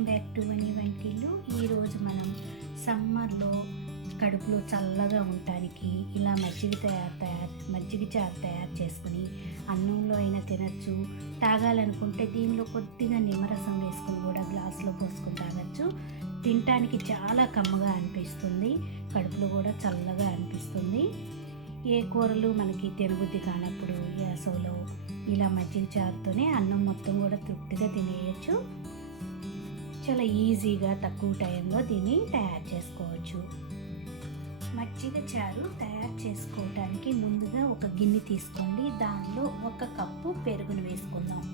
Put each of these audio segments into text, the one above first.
Welcome back to వని వంటిల్లు. ఈరోజు మనం సమ్మర్లో కడుపులో చల్లగా ఉండటానికి ఇలా మజ్జిగ చారు తయారు చేసుకుని అన్నంలో అయినా తినచ్చు. తాగాలనుకుంటే దీనిలో కొద్దిగా నిమ్మరసం వేసుకుని కూడా గ్లాసులో పోసుకొని తాగచ్చు. తినటానికి చాలా కమ్మగా అనిపిస్తుంది, కడుపులో కూడా చల్లగా అనిపిస్తుంది. ఏ కూరలు మనకి తినబుద్ధి కానప్పుడు వేసవిలో ఇలా మజ్జిగ చారుతోనే అన్నం మొత్తం కూడా తృప్తిగా తినేయచ్చు. చాలా ఈజీగా తక్కువ టైంలో దీన్ని తయారు చేసుకోవచ్చు. మజ్జిగ చారు తయారు చేసుకోవడానికి ముందుగా ఒక గిన్నె తీసుకోండి. దానిలో 1 కప్పు పెరుగును వేసుకుందాం.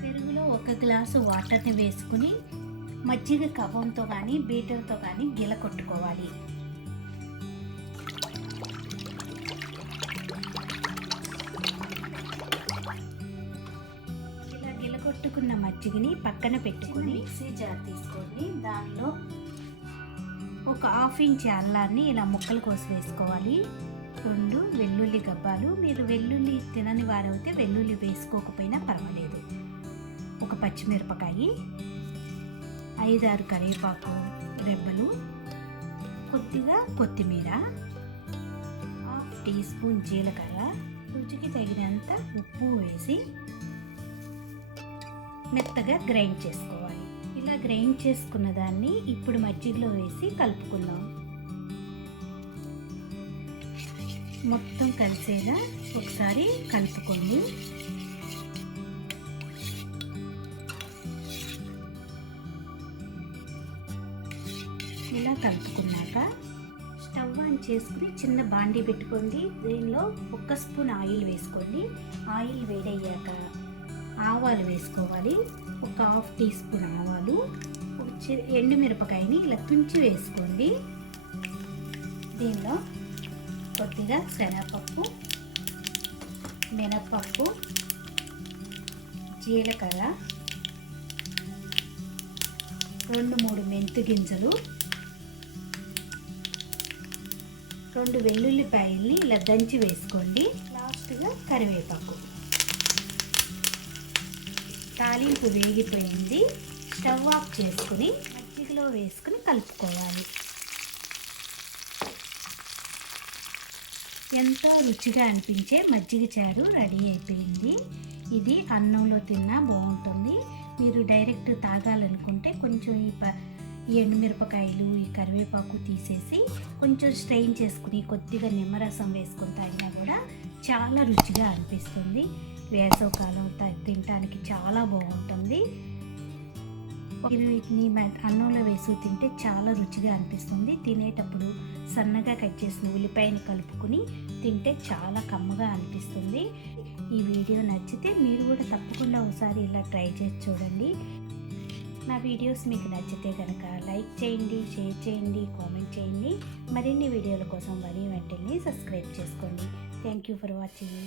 పెరుగులో 1 గ్లాసు వాటర్ని వేసుకుని మజ్జిగ కవ్వంతో కానీ బీటర్తో కానీ గిలకొట్టుకోవాలి. కొట్టుకున్న మజ్జిగని పక్కన పెట్టుకుని మిక్సీ జార్ తీసుకోండి. దానిలో ఒక 1/2 ఇంచ్ అల్లాన్ని ఇలా ముక్కలు కోసి వేసుకోవాలి. 2 వెల్లుల్లి గబ్బాలు, మీరు వెల్లుల్లి తినని వారైతే వెల్లుల్లి వేసుకోకపోయినా పర్వాలేదు. 1 పచ్చిమిరపకాయ, 5-6 కరివేపాకు రెబ్బలు, కొద్దిగా కొత్తిమీర, 1/2 టీ స్పూన్ జీలకర్ర, రుచికి తగినంత ఉప్పు వేసి మెత్తగా గ్రైండ్ చేసుకోవాలి. ఇలా గ్రైండ్ చేసుకున్న దాన్ని ఇప్పుడు మజ్జిగలో వేసి కలుపుకుందాం. మొత్తం కలిసేలా ఒకసారి కలుపుకోండి. ఇలా కలుపుకున్నాక స్టవ్ ఆన్ చేసుకుని చిన్న బాండీ పెట్టుకోండి. దీనిలో 1 స్పూన్ ఆయిల్ వేసుకోండి. ఆయిల్ వేడయ్యాక ఆవాలు వేసుకోవాలి. 1/2 టీ స్పూన్ ఆవాలు, ఎండుమిరపకాయని ఇలా తుంచి వేసుకోండి. దీనిలో కొద్దిగా శనగపప్పు, మినపప్పు, జీలకర్ర, 2-3 మెంతు గింజలు, 2 వెల్లుల్లిపాయల్ని ఇలా దంచి వేసుకోండి. లాస్ట్గా కరివేపాకు. తాలింపు వేగిపోయింది. స్టవ్ ఆఫ్ చేసుకుని మజ్జిగలో వేసుకుని కలుపుకోవాలి. ఎంతో రుచిగా అనిపించే మజ్జిగ చారు రెడీ అయిపోయింది. ఇది అన్నంలో తిన్నా బాగుంటుంది. మీరు డైరెక్ట్ తాగాలనుకుంటే కొంచెం ఈ ఎండుమిరపకాయలు, ఈ కరివేపాకు తీసేసి కొంచెం స్ట్రెయిన్ చేసుకుని కొద్దిగా నిమ్మరసం వేసుకుని తాగినా కూడా చాలా రుచిగా అనిపిస్తుంది. వేసవికాలం తినడానికి చాలా బాగుంటుంది. మీరు వీటిని అన్నంలో వేసి తింటే చాలా రుచిగా అనిపిస్తుంది. తినేటప్పుడు సన్నగా కట్ చేసిన ఉల్లిపాయని కలుపుకుని తింటే చాలా కమ్మగా అనిపిస్తుంది. ఈ వీడియో నచ్చితే మీరు కూడా తప్పకుండా ఒకసారి ఇలా ట్రై చేసి చూడండి. నా వీడియోస్ మీకు నచ్చితే కనుక లైక్ చేయండి, షేర్ చేయండి, కామెంట్ చేయండి. మరిన్ని వీడియోల కోసం వని వెంటనే సబ్స్క్రైబ్ చేసుకోండి. Thank you for watching.